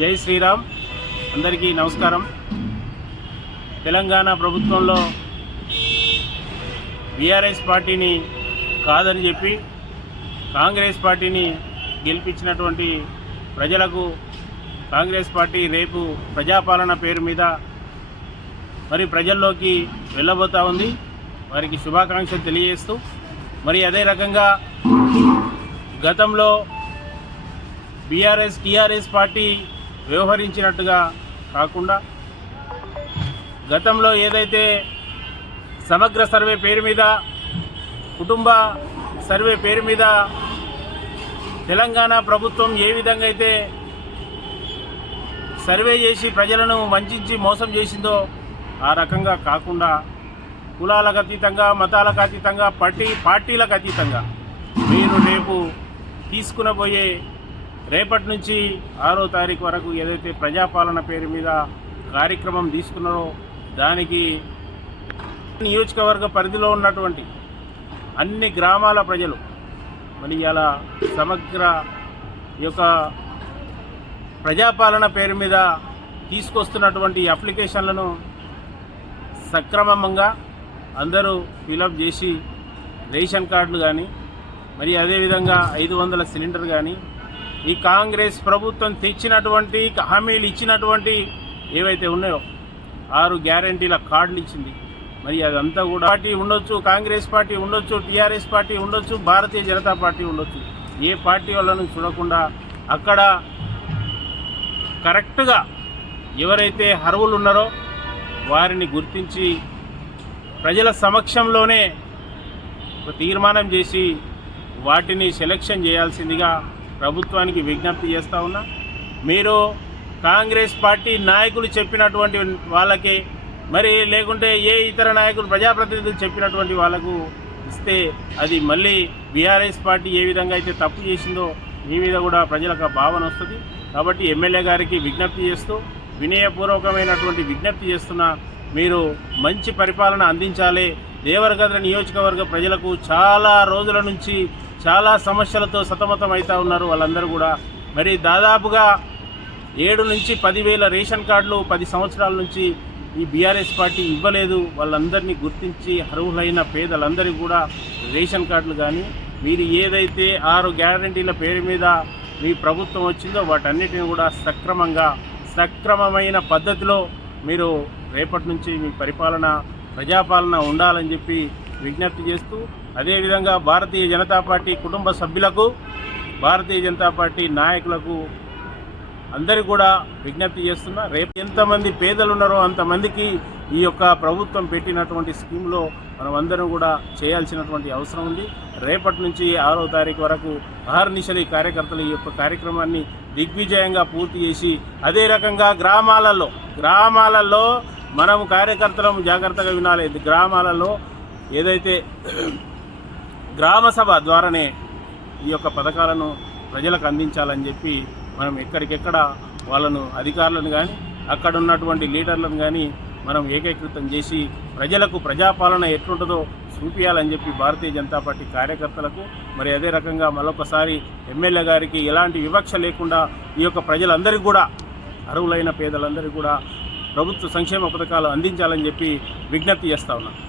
జై శ్రీరామ్. అందరికీ నమస్కారం. తెలంగాణ ప్రభుత్వంలో బీఆర్ఎస్ పార్టీని కాదని చెప్పి కాంగ్రెస్ పార్టీని గెలిపించినటువంటి ప్రజలకు కాంగ్రెస్ పార్టీ రేపు ప్రజాపాలన పేరు మీద మరి ప్రజల్లోకి వెళ్ళబోతా ఉంది. వారికి శుభాకాంక్షలు తెలియజేస్తూ మరి అదే రకంగా గతంలో బీఆర్ఎస్ టీఆర్ఎస్ పార్టీ వ్యవహరించినట్టుగా కాకుండా గతంలో ఏదైతే సమగ్ర సర్వే పేరు మీద కుటుంబ సర్వే పేరు మీద తెలంగాణ ప్రభుత్వం ఏ విధంగా అయితే సర్వే చేసి ప్రజలను వంచి మోసం చేసిందో ఆ రకంగా కాకుండా కులాలకు అతీతంగా మతాలకు అతీతంగా పార్టీ పార్టీలకు అతీతంగా మీరు రేపు తీసుకునబోయే రేపటి నుంచి ఆరో తారీఖు వరకు ఏదైతే ప్రజాపాలన పేరు మీద కార్యక్రమం తీసుకున్నారో దానికి నియోజకవర్గ పరిధిలో ఉన్నటువంటి అన్ని గ్రామాల ప్రజలు మరి ఇలా సమగ్ర యొక్క ప్రజాపాలన పేరు మీద తీసుకొస్తున్నటువంటి అప్లికేషన్లను సక్రమంగా అందరూ ఫిలప్ చేసి రేషన్ కార్డులు కానీ మరి అదేవిధంగా ఐదు వందల సిలిండర్ కానీ ఈ కాంగ్రెస్ ప్రభుత్వం తెచ్చినటువంటి హామీలు ఇచ్చినటువంటి ఏవైతే ఉన్నాయో ఆరు గ్యారంటీల కార్డులు ఇచ్చింది. మరి అదంతా కూడా పార్టీ ఉండొచ్చు కాంగ్రెస్ పార్టీ ఉండొచ్చు టీఆర్ఎస్ పార్టీ ఉండొచ్చు భారతీయ జనతా పార్టీ ఉండొచ్చు. ఏ పార్టీ వాళ్ళను చూడకుండా అక్కడ కరెక్ట్గా ఎవరైతే అర్హులు ఉన్నారో వారిని గుర్తించి ప్రజల సమక్షంలోనే ఒక తీర్మానం చేసి వాటిని సెలెక్షన్ చేయాల్సిందిగా ప్రభుత్వానికి విజ్ఞప్తి చేస్తూ ఉన్నా. మీరు కాంగ్రెస్ పార్టీ నాయకులు చెప్పినటువంటి వాళ్ళకి మరి లేకుంటే ఏ ఇతర నాయకులు ప్రజాప్రతినిధులు చెప్పినటువంటి వాళ్ళకు ఇస్తే అది మళ్ళీ బీఆర్ఎస్ పార్టీ ఏ విధంగా అయితే తప్పు చేసిందో మీ మీద కూడా ప్రజలకు ఆ భావన వస్తుంది. కాబట్టి ఎమ్మెల్యే గారికి విజ్ఞప్తి చేస్తూ వినయపూర్వకమైనటువంటి విజ్ఞప్తి చేస్తున్న మీరు మంచి పరిపాలన అందించాలి దేవరగద్ర నియోజకవర్గ ప్రజలకు చాలా రోజుల నుంచి చాలా సమస్యలతో సతమతం అవుతా ఉన్నారు వాళ్ళందరూ కూడా. మరి దాదాపుగా ఏడు నుంచి పదివేల రేషన్ కార్డులు పది సంవత్సరాల నుంచి ఈ బీఆర్ఎస్ పార్టీ ఇవ్వలేదు. వాళ్ళందరినీ గుర్తించి అర్హులైన పేదలందరికీ కూడా రేషన్ కార్డులు కానీ మీరు ఏదైతే ఆరు గ్యారంటీల పేరు మీద మీ ప్రభుత్వం వచ్చిందో వాటన్నిటిని కూడా సక్రమంగా సక్రమమైన పద్ధతిలో మీరు రేపటి నుంచి మీ పరిపాలన ప్రజాపాలన ఉండాలని చెప్పి విజ్ఞప్తి చేస్తూ అదేవిధంగా భారతీయ జనతా పార్టీ కుటుంబ సభ్యులకు భారతీయ జనతా పార్టీ నాయకులకు అందరూ కూడా విజ్ఞప్తి చేస్తున్నా రేపు ఎంతమంది పేదలు ఉన్నారో అంతమందికి ఈ యొక్క ప్రభుత్వం పెట్టినటువంటి స్కీమ్లో మనం అందరం కూడా చేయాల్సినటువంటి అవసరం ఉంది. రేపటి నుంచి ఆరో తారీఖు వరకు అహర్నిశలు ఈ కార్యకర్తలు ఈ యొక్క కార్యక్రమాన్ని దిగ్విజయంగా పూర్తి చేసి అదే రకంగా గ్రామాలలో గ్రామాలలో మనం కార్యకర్తలం జాగ్రత్తగా వినాలి. గ్రామాలలో ఏదైతే గ్రామ సభ ద్వారానే ఈ యొక్క పథకాలను ప్రజలకు అందించాలని చెప్పి మనం ఎక్కడికెక్కడ వాళ్ళను అధికారులను కానీ అక్కడ ఉన్నటువంటి లీడర్లను కానీ మనం ఏకీకృతం చేసి ప్రజలకు ప్రజాపాలన ఎట్లుంటుందో చూపించాలని చెప్పి భారతీయ జనతా పార్టీ కార్యకర్తలకు మరి అదే రకంగా మరొకసారి ఎమ్మెల్యే గారికి ఎలాంటి వివక్ష లేకుండా ఈ యొక్క ప్రజలందరికీ కూడా అర్హులైన పేదలందరికీ కూడా ప్రభుత్వ సంక్షేమ పథకాలు అందించాలని చెప్పి విజ్ఞప్తి చేస్తా ఉన్నాను